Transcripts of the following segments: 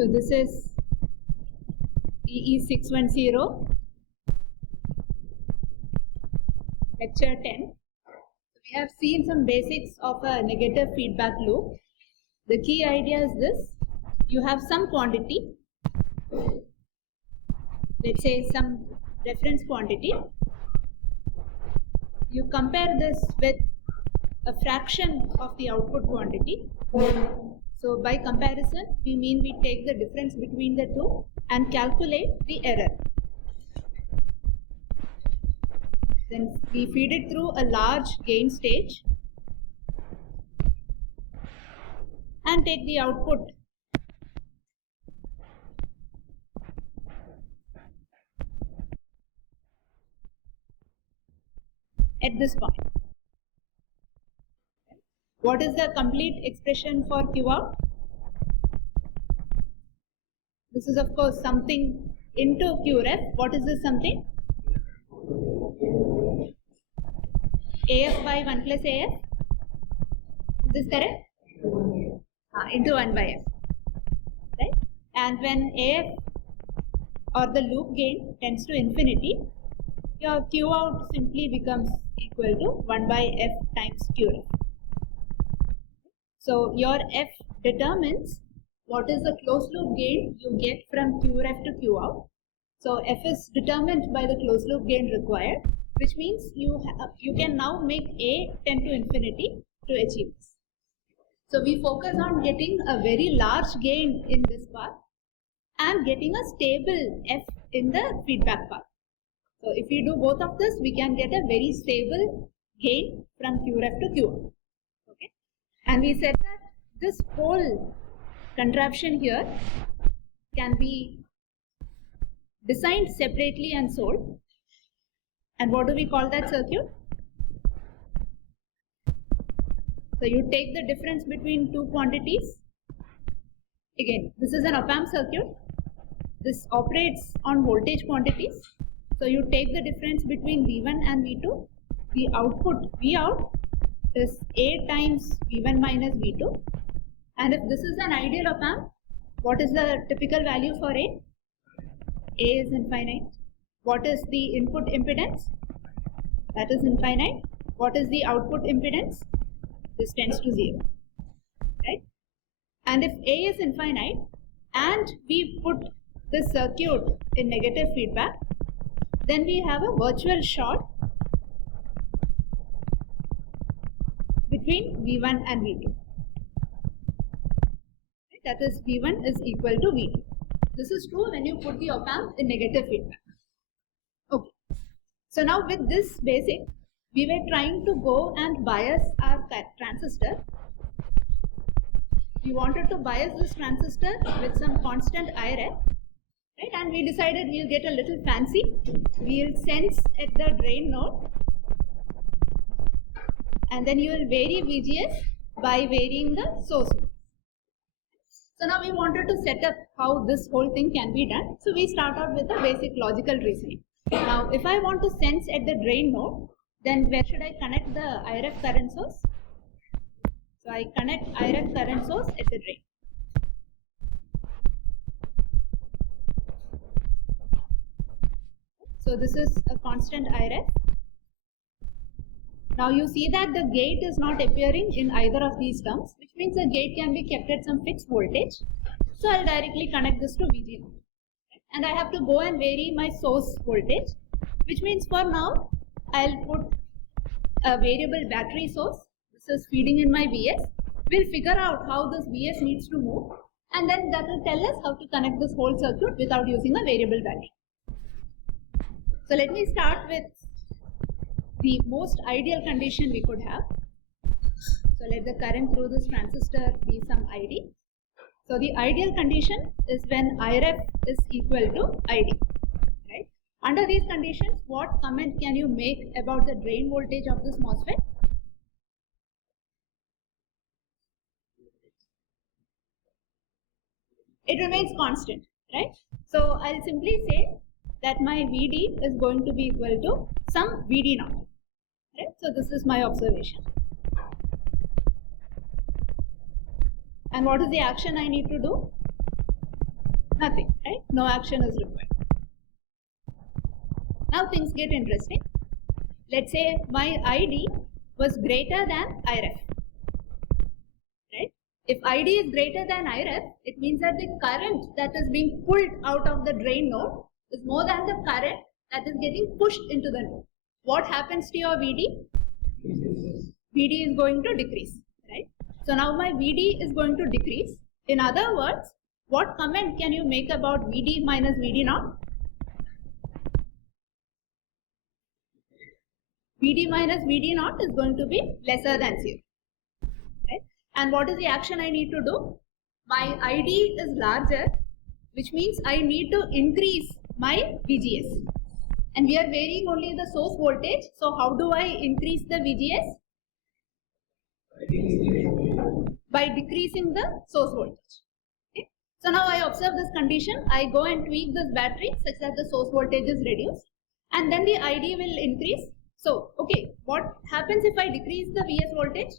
So this is EE610, lecture 10. We have seen some basics of a negative feedback loop. The key idea is this: you have some quantity, let's say some reference quantity. You compare this with a fraction of the output quantity. So by comparison, we mean we take the difference between the two and calculate the error. Then we feed it through a large gain stage and take the output at this point. What is the complete expression for Qout? This is of course something into Qref. What is this something? AF by 1 plus AF. Is this correct? Into 1 by F. Right? And when AF or the loop gain tends to infinity, your Qout simply becomes equal to 1 by F times Qref. So your F determines what is the closed loop gain you get from Qref to Qout. So F is determined by the closed loop gain required, which means you can now make A tend to infinity to achieve this. So we focus on getting a very large gain in this part and getting a stable F in the feedback part. So if we do both of this, we can get a very stable gain from Qref to Qout. Okay? And we said that this whole contraption here can be designed separately and sold. And what do we call that circuit? So you take the difference between two quantities. Again, this is an op-amp circuit. This operates on voltage quantities. So you take the difference between V1 and V2. The output Vout is A times V1 minus V2. And if this is an ideal op-amp, what is the typical value for A? A is infinite. What is the input impedance? That is infinite. What is the output impedance? This tends to 0. Right? And if A is infinite and we put this circuit in negative feedback, then we have a virtual short between V1 and V2. That is, V1 is equal to V2. This is true when you put the op-amp in negative feedback. Okay. So now with this basic, we were trying to go and bias our transistor. We wanted to bias this transistor with some constant IRF. Right? And we decided we'll get a little fancy. We'll sense at the drain node, and then you will vary VGS by varying the source node. So now we wanted to set up how this whole thing can be done. So we start out with a basic logical reasoning. Now if I want to sense at the drain node, then where should I connect the IRF current source? So I connect IRF current source at the drain. So this is a constant IRF. Now you see that the gate is not appearing in either of these terms, which means the gate can be kept at some fixed voltage. So I'll directly connect this to VG node. And I have to go and vary my source voltage, which means for now I'll put a variable battery source. This is feeding in my VS. We'll figure out how this VS needs to move, and then that will tell us how to connect this whole circuit without using a variable battery. So let me start with the most ideal condition we could have. So let the current through this transistor be some ID. So the ideal condition is when IRF is equal to ID. Right? Under these conditions, what comment can you make about the drain voltage of this MOSFET? It remains constant, right? So I'll simply say that my VD is going to be equal to some VD naught. Right? So this is my observation. And what is the action I need to do? Nothing, right? No action is required. Now things get interesting. Let's say my ID was greater than IREF, right? If ID is greater than IREF, it means that the current that is being pulled out of the drain node is more than the current that is getting pushed into the node. What happens to your VD? VD is going to decrease, right? So now my VD is going to decrease. In other words, what comment can you make about VD minus VD naught? VD minus VD naught is going to be lesser than 0. Right? And what is the action I need to do? My ID is larger, which means I need to increase my VGS. And we are varying only the source voltage. So how do I increase the VGS? By decreasing the source voltage. Okay? So now I observe this condition. I go and tweak this battery such that the source voltage is reduced. And then the ID will increase. So, okay, what happens if I decrease the VS voltage?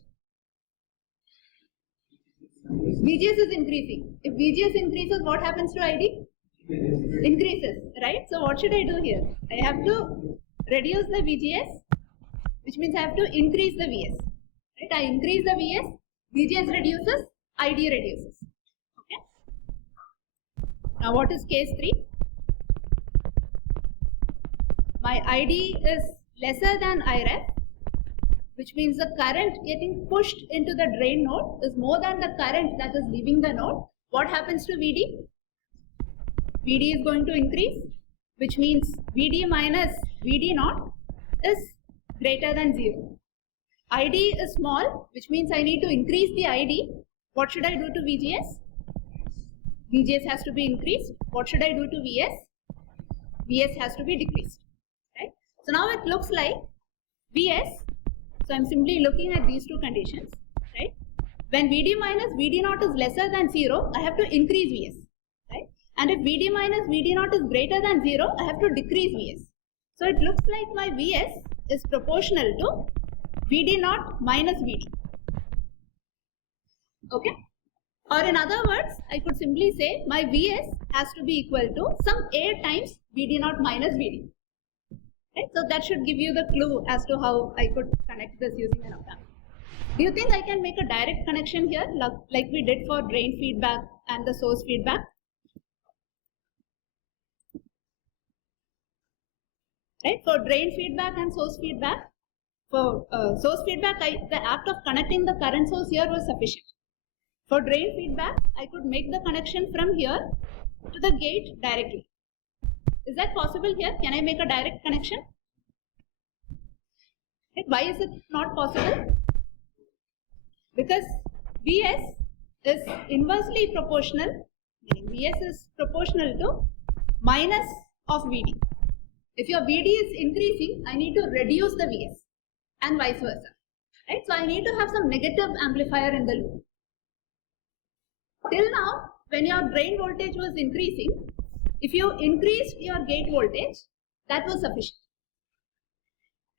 VGS is increasing. If VGS increases, what happens to ID? Increases, right? So what should I do here? I have to reduce the VGS, which means I have to increase the VS. Right? I increase the VS, VGS reduces, ID reduces. Okay. Now what is case 3? My ID is lesser than IREF, which means the current getting pushed into the drain node is more than the current that is leaving the node. What happens to VD? VD is going to increase, which means VD minus VD naught is greater than 0. ID is small, which means I need to increase the ID. What should I do to VGS? VGS has to be increased. What should I do to VS? VS has to be decreased. Right? So now it looks like VS. So I'm simply looking at these two conditions. Right? When VD minus VD naught is lesser than 0, I have to increase VS. Right? And if VD minus VD naught is greater than 0, I have to decrease VS. So it looks like my VS is proportional to VD naught minus VD. Okay? Or in other words, I could simply say my VS has to be equal to some A times VD naught minus VD. Right? So that should give you the clue as to how I could connect this using an op-amp. Do you think I can make a direct connection here like we did for drain feedback and the source feedback? Right? For drain feedback and source feedback, for source feedback, the act of connecting the current source here was sufficient. For drain feedback, I could make the connection from here to the gate directly. Is that possible here? Can I make a direct connection? Okay. Why is it not possible? Because Vs is inversely proportional, Vs is proportional to minus of Vd. If your Vd is increasing, I need to reduce the Vs and vice versa. Right? So I need to have some negative amplifier in the loop. Till now, when your drain voltage was increasing, if you increased your gate voltage, that was sufficient.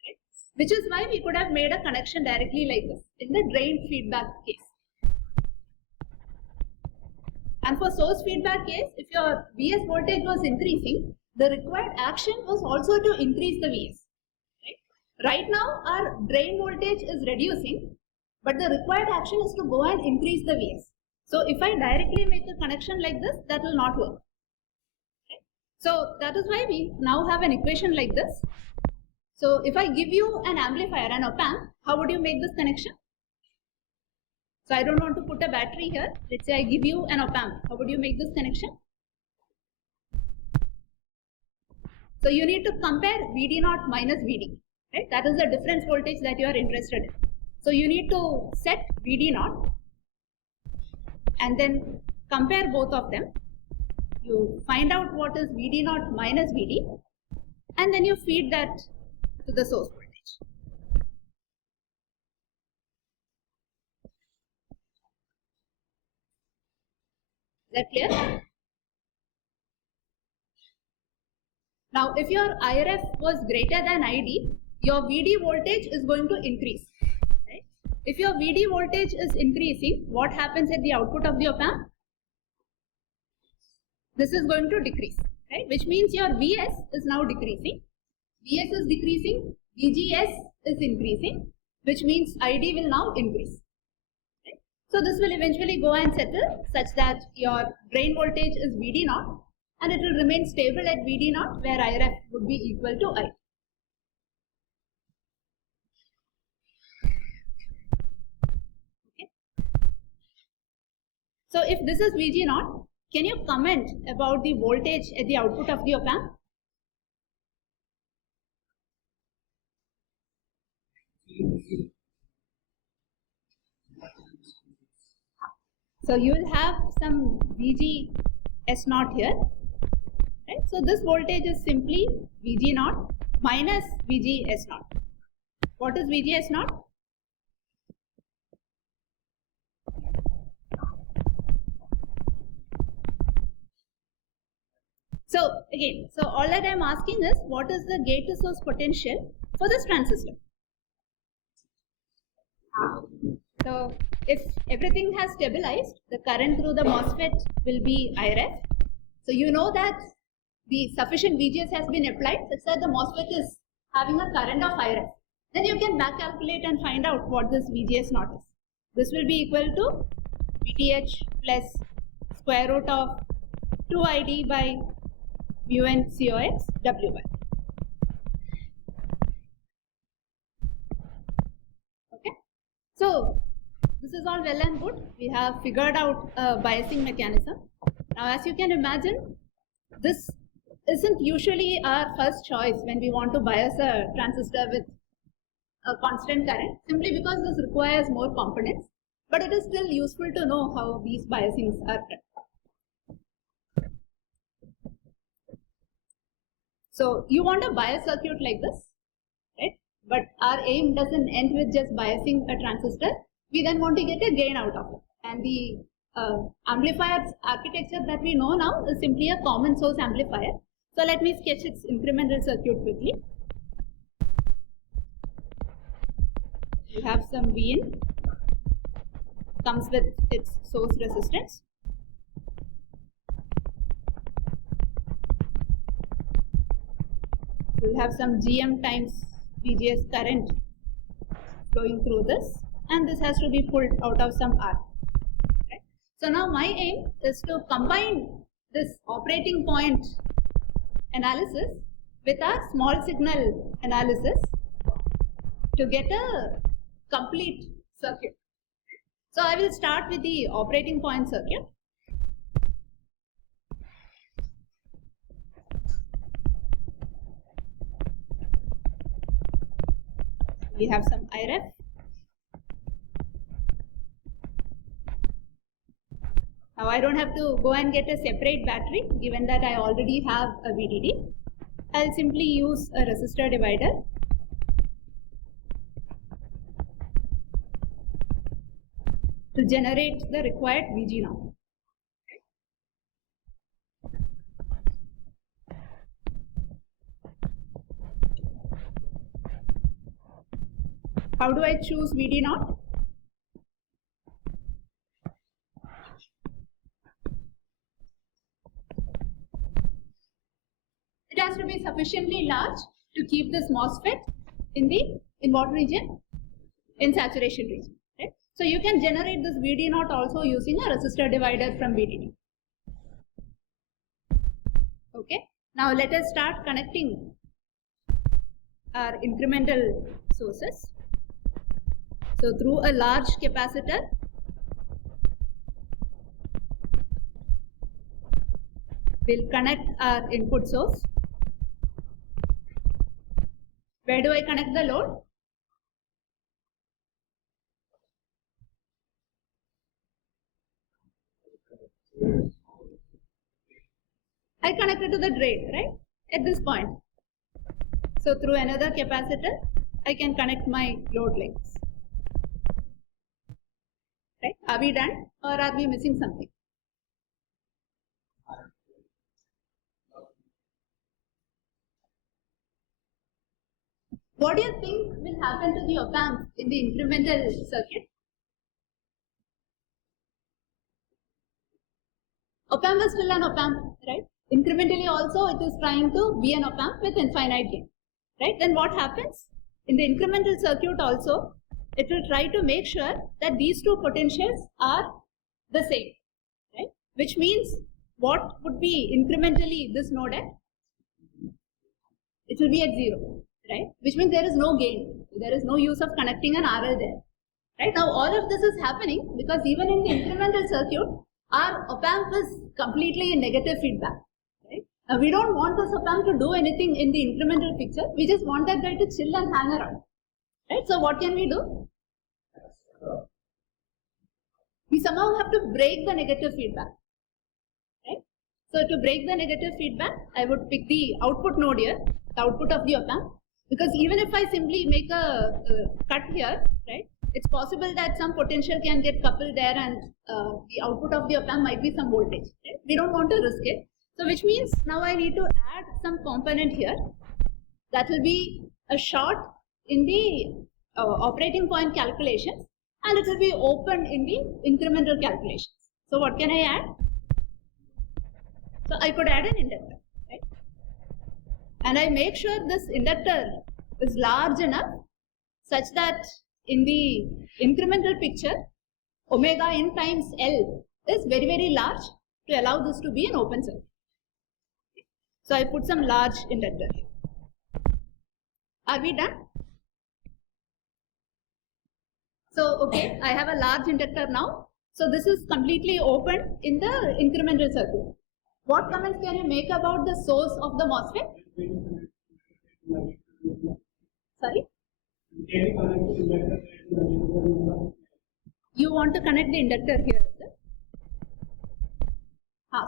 Right? Which is why we could have made a connection directly like this in the drain feedback case. And for source feedback case, if your Vs voltage was increasing, the required action was also to increase the Vs. Right now, our drain voltage is reducing, but the required action is to go and increase the Vs. So if I directly make a connection like this, that will not work. Okay. So that is why we now have an equation like this. So if I give you an amplifier, an op-amp, how would you make this connection? So I don't want to put a battery here. Let's say I give you an op-amp. How would you make this connection? So you need to compare VD naught minus VD. Right? That is the difference voltage that you are interested in. So you need to set VD naught and then compare both of them. You find out what is VD naught minus VD and then you feed that to the source voltage. Is that clear? Now if your IRF was greater than ID, your VD voltage is going to increase. Right? If your VD voltage is increasing, what happens at the output of the op-amp? this is going to decrease, right? Which means your Vs is now decreasing. Vs is decreasing, VGS is increasing, which means ID will now increase. Right? So this will eventually go and settle such that your drain voltage is VD0 and it will remain stable at VD0 where IRef would be equal to I. Okay. So if this is VG0, can you comment about the voltage at the output of the op-amp? So you will have some VG S0 here, right? So this voltage is simply VG0 minus VGS0. What is VGS0? So again, so all that I am asking is, what is the gate to source potential for this transistor? So if everything has stabilized, the current through the MOSFET will be IRef. So you know that the sufficient VGS has been applied such that the MOSFET is having a current of IRef. Then you can back calculate and find out what this VGS0 is. This will be equal to VTH plus square root of 2ID by mu n COX WY. Okay. So this is all well and good. We have figured out a biasing mechanism. Now, as you can imagine, this isn't usually our first choice when we want to bias a transistor with a constant current, simply because this requires more components. But it is still useful to know how these biasings are done. So you want a bias circuit like this, right? But our aim doesn't end with just biasing a transistor. We then want to get a gain out of it. And the amplifier architecture that we know now is simply a common source amplifier. So let me sketch its incremental circuit quickly. We have some Vin, comes with its source resistance. We'll have some GM times VGS current flowing through this, and this has to be pulled out of some R. Okay. So now my aim is to combine this operating point analysis with a small signal analysis to get a complete circuit. So I will start with the operating point circuit. We have some IRef. Now I don't have to go and get a separate battery, given that I already have a VDD. I'll simply use a resistor divider. To generate the required VG now. How do I choose VD naught? It has to be sufficiently large to keep this MOSFET in what region? In saturation region. Right? So you can generate this VD naught also using a resistor divider from VDD. Okay. Now let us start connecting our incremental sources. So through a large capacitor, we'll connect our input source. Where do I connect the load? I connect it to the drain, right? At this point. So through another capacitor, I can connect my load links. Right? Are we done or are we missing something? What do you think will happen to the op-amp in the incremental circuit? Op-amp is still an op-amp, right? Incrementally also it is trying to be an op-amp with infinite gain, right? Then what happens? In the incremental circuit also, it will try to make sure that these two potentials are the same, right? Which means what would be incrementally this node at? It will be at 0, right? Which means there is no gain. There is no use of connecting an RL there, right? Now all of this is happening because even in the incremental circuit, our op-amp is completely in negative feedback, right? Now we don't want this op-amp to do anything in the incremental picture. We just want that guy to chill and hang around, right? So what can we do? We somehow have to break the negative feedback, right? So to break the negative feedback, I would pick the output node here, the output of the op-amp, because even if I simply make a cut here, right, it's possible that some potential can get coupled there and the output of the op-amp might be some voltage, right? We don't want to risk it. So which means now I need to add some component here that will be a short in the operating point calculations, and it will be open in the incremental calculations. So what can I add? So I could add an inductor, right? And I make sure this inductor is large enough such that in the incremental picture, omega n times L is very, very large to allow this to be an open circuit. So I put some large inductor here. Are we done? So, okay, I have a large inductor now. So this is completely open in the incremental circuit. What comments can you make about the source of the MOSFET? Sorry? You want to connect the inductor here, sir?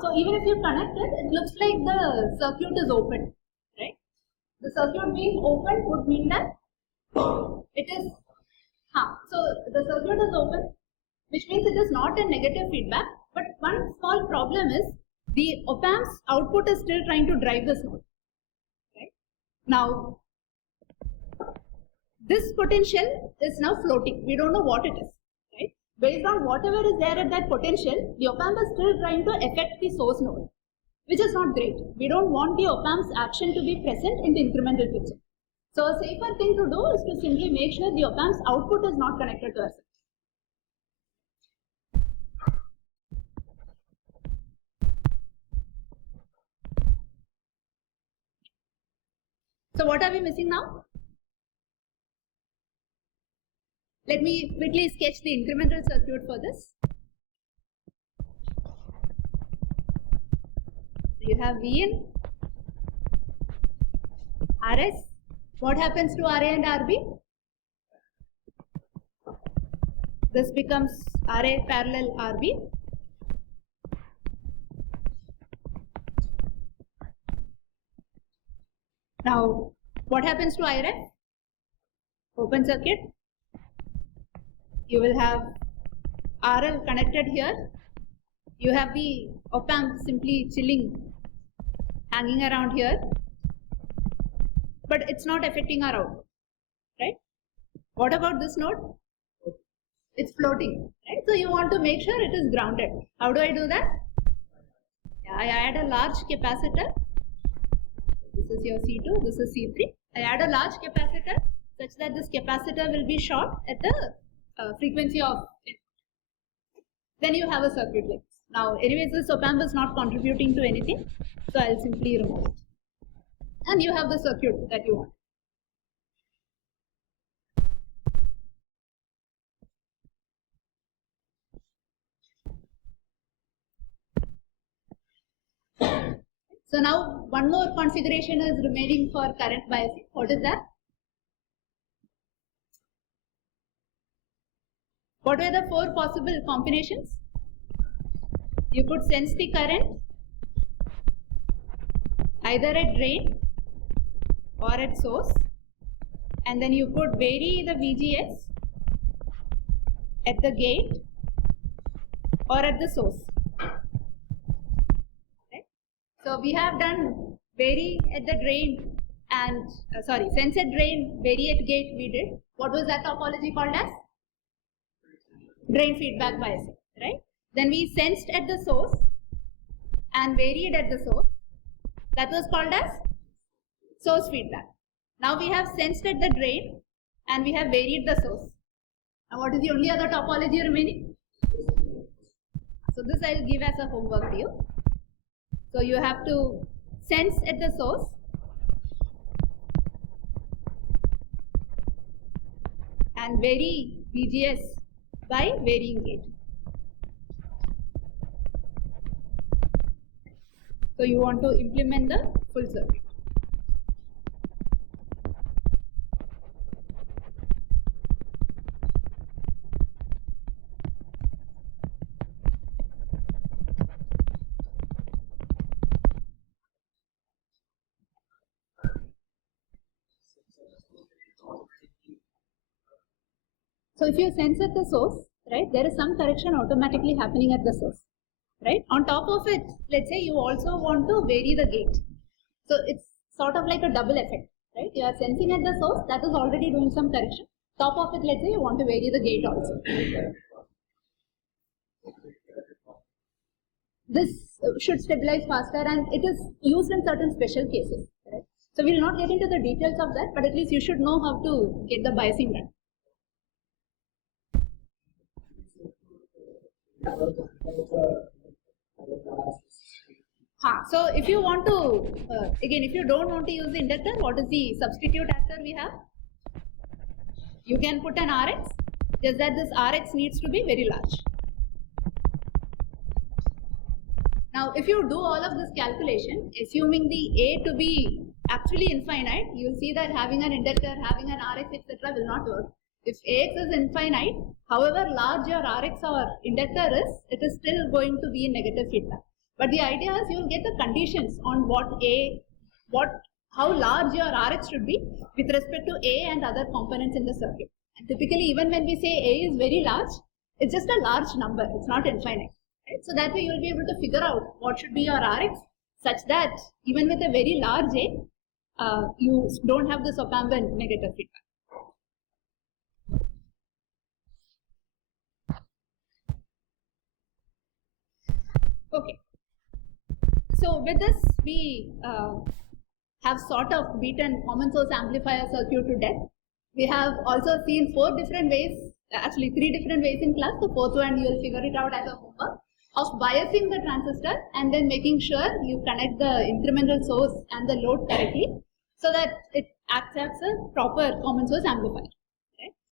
So even if you connect it, it looks like the circuit is open, right? The circuit being open would mean that it is, so the circuit is open, which means it is not a negative feedback, but one small problem is the op-amp's output is still trying to drive this node, right? Now, this potential is now floating. We don't know what it is, right? Based on whatever is there at that potential, the op-amp is still trying to affect the source node, which is not great. We don't want the op-amp's action to be present in the incremental picture. So a safer thing to do is to simply make sure the op-amp's output is not connected to us. So what are we missing now? Let me quickly sketch the incremental circuit for this. You have Vn, Rs. What happens to Ra and Rb? This becomes Ra parallel Rb. Now, what happens to Iref? Open circuit. You will have RL connected here. You have the op-amp simply chilling, hanging around here. But it's not affecting our output, right? What about this node? It's floating, right? So you want to make sure it is grounded. How do I do that? Yeah, I add a large capacitor. This is your C2, this is C3. I add a large capacitor such that this capacitor will be short at the frequency of input. Then you have a circuit like this. Now, anyways, this op-amp is not contributing to anything, so I'll simply remove it. And you have the circuit that you want. So now one more configuration is remaining for current biasing. What is that? What were the 4 possible combinations? You could sense the current either at drain or at source, and then you could vary the VGS at the gate or at the source. Okay. So we have done vary at the drain and sense at drain, vary at gate we did. What was that topology called as? Drain feedback biasing, right? Then we sensed at the source and varied at the source. That was called as source feedback. Now we have sensed at the drain and we have varied the source. Now what is the only other topology remaining? So this I will give as a homework to you. So you have to sense at the source and vary VGS by varying gate. So you want to implement the full circuit. So if you sense at the source, right, there is some correction automatically happening at the source, right? On top of it, let's say you also want to vary the gate. So it's sort of like a double effect, right? You are sensing at the source, that is already doing some correction. Top of it, let's say you want to vary the gate also. This should stabilize faster and it is used in certain special cases, right? So we will not get into the details of that, but at least you should know how to get the biasing done. So if you want to, again, if you don't want to use the inductor, what is the substitute actor we have? You can put an Rx, just that this Rx needs to be very large. Now if you do all of this calculation, assuming the A to be actually infinite, you will see that having an inductor, having an Rx, etc. will not work. If Ax is infinite, however large your Rx or inductor is, it is still going to be in negative feedback. But the idea is you will get the conditions on how large your Rx should be with respect to A and other components in the circuit. And typically, even when we say A is very large, it's just a large number, it's not infinite. Right? So that way you will be able to figure out what should be your Rx such that even with a very large A, you don't have this op-amp in negative feedback. Okay, so with this we have sort of beaten common source amplifier circuit to death. We have also seen 4 different ways, actually 3 different ways in class. The 4th one you will figure it out as a homework, of biasing the transistor and then making sure you connect the incremental source and the load correctly so that it acts as a proper common source amplifier.